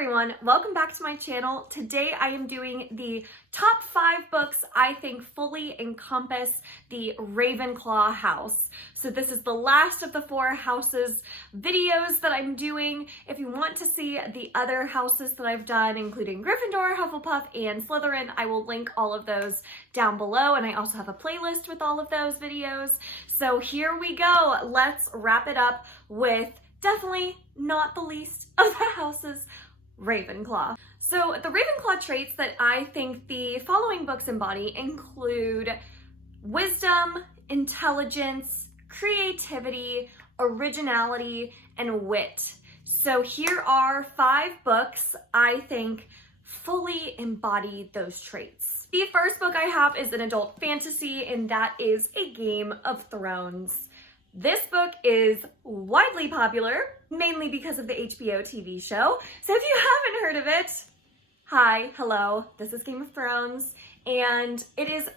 everyone, welcome back to my channel. Today I am doing the top 5 books I think fully encompass the Ravenclaw house. So this is the last of the 4 houses videos that I'm doing. If you want to see the other houses that I've done, including Gryffindor, Hufflepuff, and Slytherin, I will link all of those down below, and I also have a playlist with all of those videos. So here we go. Let's wrap it up with definitely not the least of the houses, Ravenclaw. So the Ravenclaw traits that I think the following books embody include wisdom, intelligence, creativity, originality, and wit. So here are 5 books I think fully embody those traits. The first book I have is an adult fantasy, and that is A Game of Thrones. This book is widely popular, mainly because of the HBO TV show. So if you haven't heard of it, hi, hello, this is Game of Thrones, and it is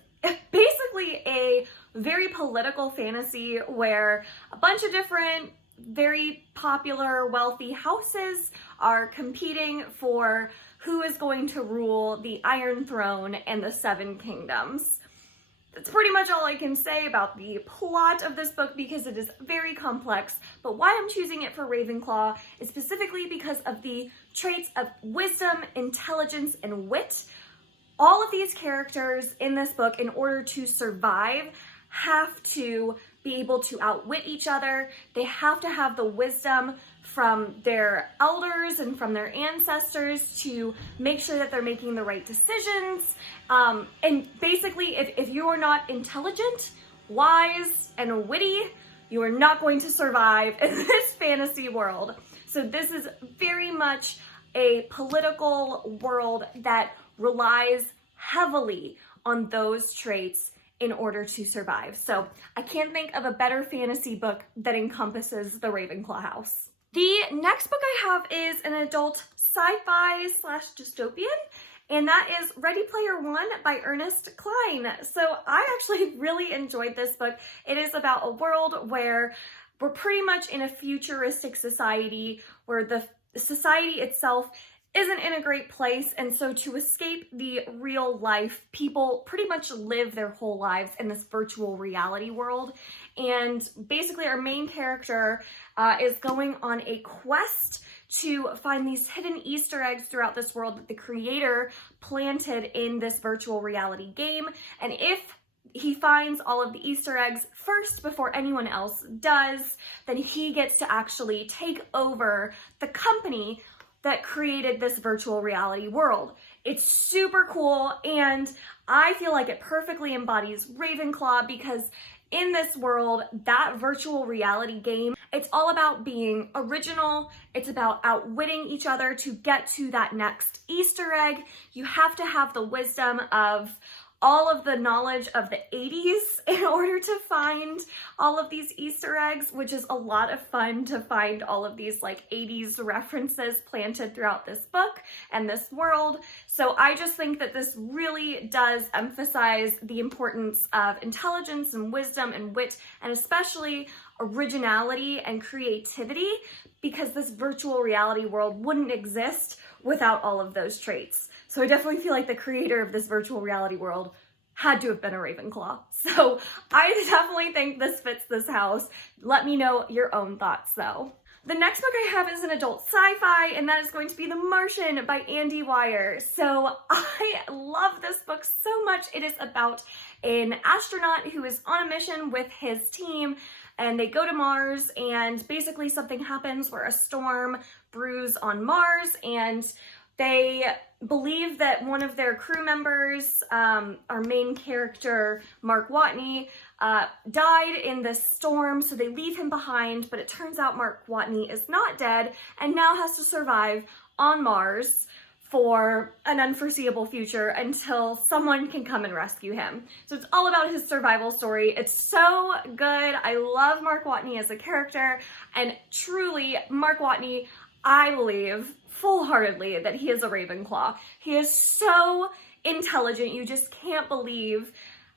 basically a very political fantasy where a bunch of different, very popular, wealthy houses are competing for who is going to rule the Iron Throne and the 7 Kingdoms. That's pretty much all I can say about the plot of this book because it is very complex, but why I'm choosing it for Ravenclaw is specifically because of the traits of wisdom, intelligence, and wit. All of these characters in this book, in order to survive, have to be able to outwit each other. They have to have the wisdom from their elders and from their ancestors to make sure that they're making the right decisions. And basically, if you are not intelligent, wise, and witty, you are not going to survive in this fantasy world. So this is very much a political world that relies heavily on those traits in order to survive. So I can't think of a better fantasy book that encompasses the Ravenclaw house. The next book I have is an adult sci-fi / dystopian, and that is Ready Player One by Ernest Cline. So I actually really enjoyed this book. It is about a world where we're pretty much in a futuristic society where the society itself isn't in a great place, and so to escape the real life, people pretty much live their whole lives in this virtual reality world. And basically our main character is going on a quest to find these hidden Easter eggs throughout this world that the creator planted in this virtual reality game. And if he finds all of the Easter eggs first before anyone else does, then he gets to actually take over the company that created this virtual reality world. It's super cool, and I feel like it perfectly embodies Ravenclaw because in this world, that virtual reality game, it's all about being original. It's about outwitting each other to get to that next Easter egg. You have to have the wisdom of all of the knowledge of the 80s in order to find all of these Easter eggs, which is a lot of fun to find all of these like 80s references planted throughout this book and this world. So I just think that this really does emphasize the importance of intelligence and wisdom and wit, and especially originality and creativity, because this virtual reality world wouldn't exist without all of those traits. So I definitely feel like the creator of this virtual reality world had to have been a Ravenclaw. So I definitely think this fits this house. Let me know your own thoughts though. The next book I have is an adult sci-fi, and that is going to be The Martian by Andy Weir. So I love this book so much. It is about an astronaut who is on a mission with his team, and they go to Mars, and basically something happens where a storm brews on Mars, and they believe that one of their crew members, our main character, Mark Watney, died in this storm, so they leave him behind, but it turns out Mark Watney is not dead and now has to survive on Mars for an unforeseeable future until someone can come and rescue him. So it's all about his survival story. It's so good. I love Mark Watney as a character, and truly, Mark Watney, I believe full-heartedly that he is a Ravenclaw. He is so intelligent. You just can't believe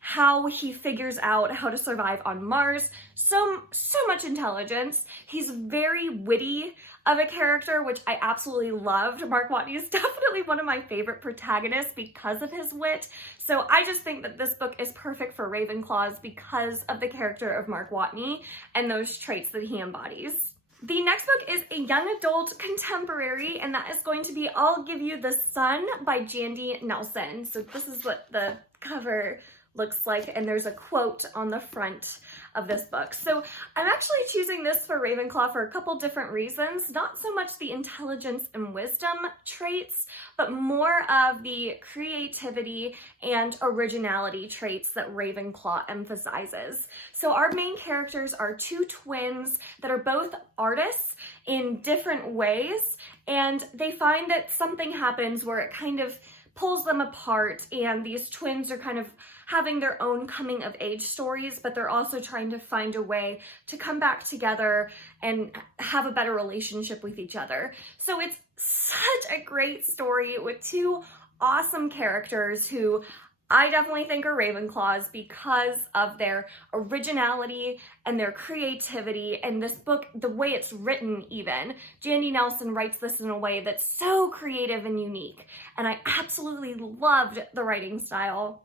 how he figures out how to survive on Mars. So much intelligence. He's very witty of a character, which I absolutely loved. Mark Watney is definitely one of my favorite protagonists because of his wit. So I just think that this book is perfect for Ravenclaws because of the character of Mark Watney and those traits that he embodies. The next book is a young adult contemporary, and that is going to be I'll Give You the Sun by Jandy Nelson. So this is what the cover looks like, and there's a quote on the front of this book. So I'm actually choosing this for Ravenclaw for a couple different reasons. Not so much the intelligence and wisdom traits, but more of the creativity and originality traits that Ravenclaw emphasizes. So our main characters are two twins that are both artists in different ways, and they find that something happens where it kind of pulls them apart, and these twins are kind of having their own coming of age stories, but they're also trying to find a way to come back together and have a better relationship with each other. So it's such a great story with two awesome characters who I definitely think are Ravenclaws because of their originality and their creativity. And this book, the way it's written even, Jandy Nelson writes this in a way that's so creative and unique. And I absolutely loved the writing style.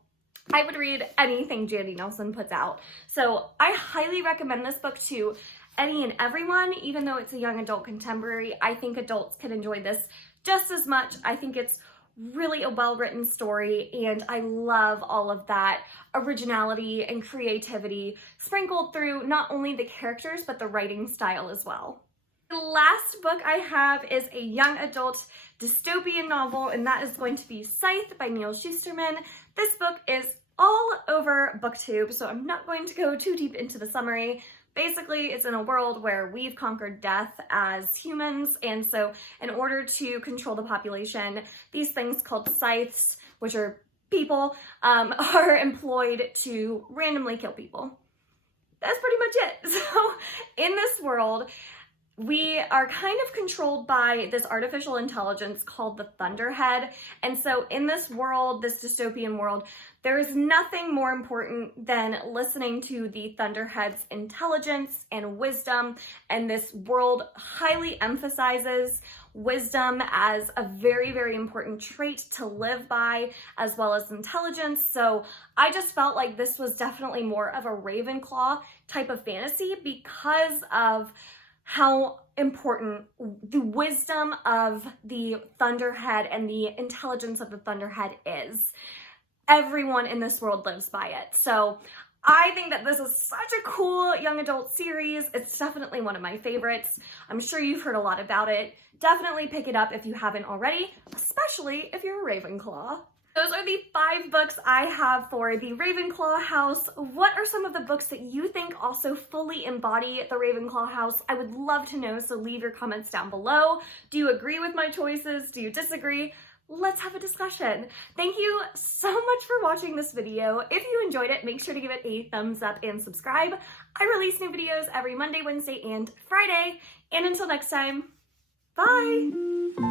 I would read anything Jandy Nelson puts out. So I highly recommend this book to any and everyone, even though it's a young adult contemporary. I think adults can enjoy this just as much. I think it's really a well-written story, and I love all of that originality and creativity sprinkled through not only the characters, but the writing style as well. The last book I have is a young adult dystopian novel, and that is going to be Scythe by Neil Shusterman. This book is all over BookTube, so I'm not going to go too deep into the summary. Basically, it's in a world where we've conquered death as humans, and so in order to control the population, these things called scythes, which are people, are employed to randomly kill people. That's pretty much it. So in this world, we are kind of controlled by this artificial intelligence called the Thunderhead. And so in this world, this dystopian world, there is nothing more important than listening to the Thunderhead's intelligence and wisdom. And this world highly emphasizes wisdom as a very, very important trait to live by, as well as intelligence. So I just felt like this was definitely more of a Ravenclaw type of fantasy because of how important the wisdom of the Thunderhead and the intelligence of the Thunderhead is. Everyone in this world lives by it. So I think that this is such a cool young adult series. It's definitely one of my favorites. I'm sure you've heard a lot about it. Definitely pick it up if you haven't already, especially if you're a Ravenclaw. Those are the 5 books I have for the Ravenclaw house. What are some of the books that you think also fully embody the Ravenclaw house? I would love to know, so leave your comments down below. Do you agree with my choices? Do you disagree? Let's have a discussion. Thank you so much for watching this video. If you enjoyed it, make sure to give it a thumbs up and subscribe. I release new videos every Monday, Wednesday, and Friday. And until next time, bye!